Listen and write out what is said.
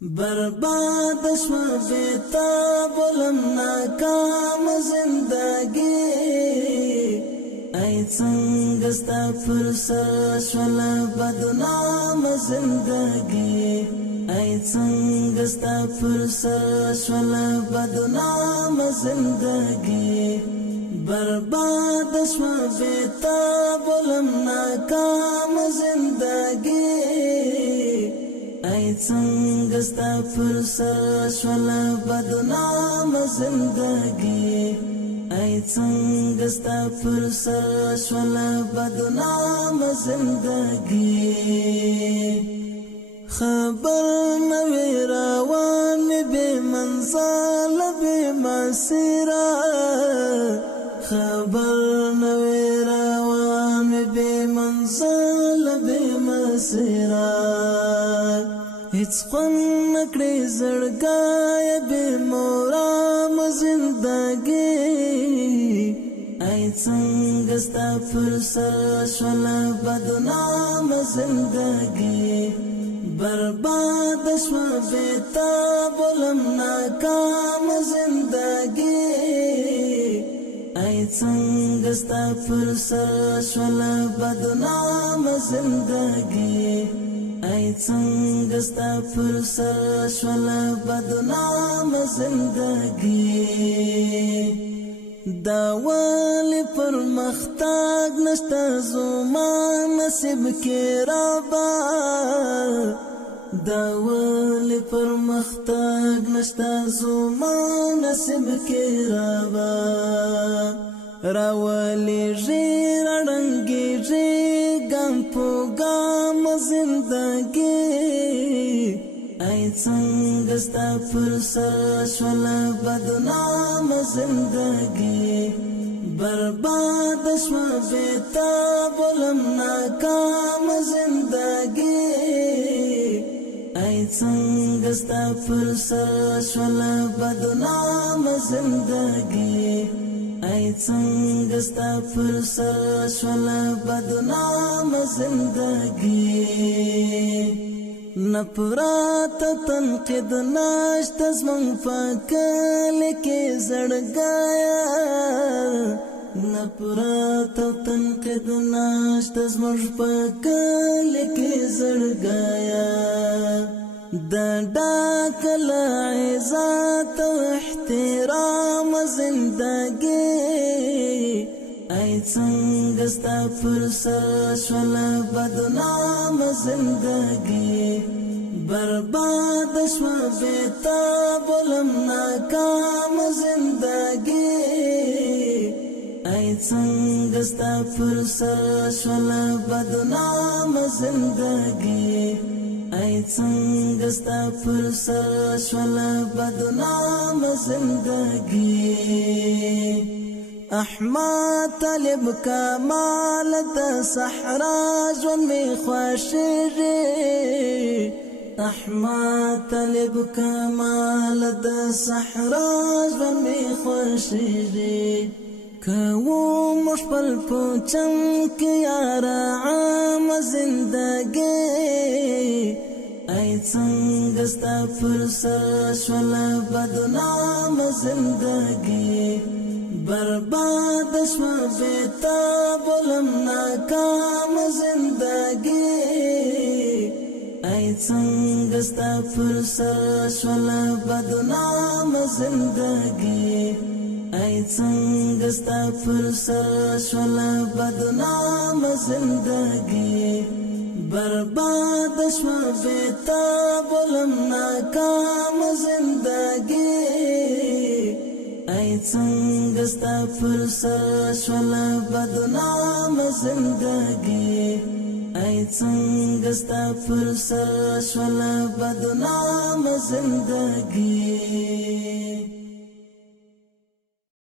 برباد شو بیتا بولم ناکام زندگی ای څنګه ستا پر سر شول بدنام زندگی ای څنګه ستا پر سر شول بدنام زندگی برباد شو بیتا بولم ناکام زندگی ای څنګه ستا پر سر شول بدنام زندگی ای څنګه ستا پر سر شول بدنام زندگی خبر نوی روان بی منزل بی مسیرہ خبر نوی روان بی منزل بی مسیرہ هیڅ خون نکړي زړګای به مورام زندگی ای څنګه ستا پر سر شول بدنام زندگی برباد شو بیتا بولم ناکام زندگی ای څنګه ستا پر سر شول بدنام زندگی ای څنګه ستا پر سر شول بدنام زندگی دا والی پر مختاق نشتا زمان نصیب کی رابا دا والی پر مختاق نشتا زمان نصیب کی رابا راولی جی رنگی جی گم پو گام زندگی ای څنګه ستا پر سر شول بدنام زندگی برباد شو بیتا بولم ناکام زندگی ای څنګه ستا پر سر شول بدنام زندگی ای څنګه ستا پر سر شول بدنام زندگی نپرات تنقید ناشت زمن پاکل کې زړګایا نپرات تنقید ناشت زمن پاکل کې زړګایا ډاکل عزت او احترام زندگی ای څنګه ستا پر سر شول بدنام زندگی برباد شو بیتا بولم ناکام زندگی ای څنګه ستا پر سر شول بدنام زندگی ای څنګه ستا پر سر شول بدنام زندگی احمد طالب کمال د صحرا ژوند می خوښیږي احمد طالب کمال د صحرا ژوند می خوښیږي کوو مشپل پوچم کې یار عام زندگی ای څنګه ستا پر سر شول بدنام زندگی برباد شو بیتا بولم ناکام زندگی ای څنګه ستا پر سر شول بدنام زندگی ای څنګه ستا پر سر شول بدنام زندگی برباد شو بیتا بولم ناکام زندگی ای څنګه ستا پر سر شول بدنام زندگی ای څنګه ستا پر سر شول بدنام زندگی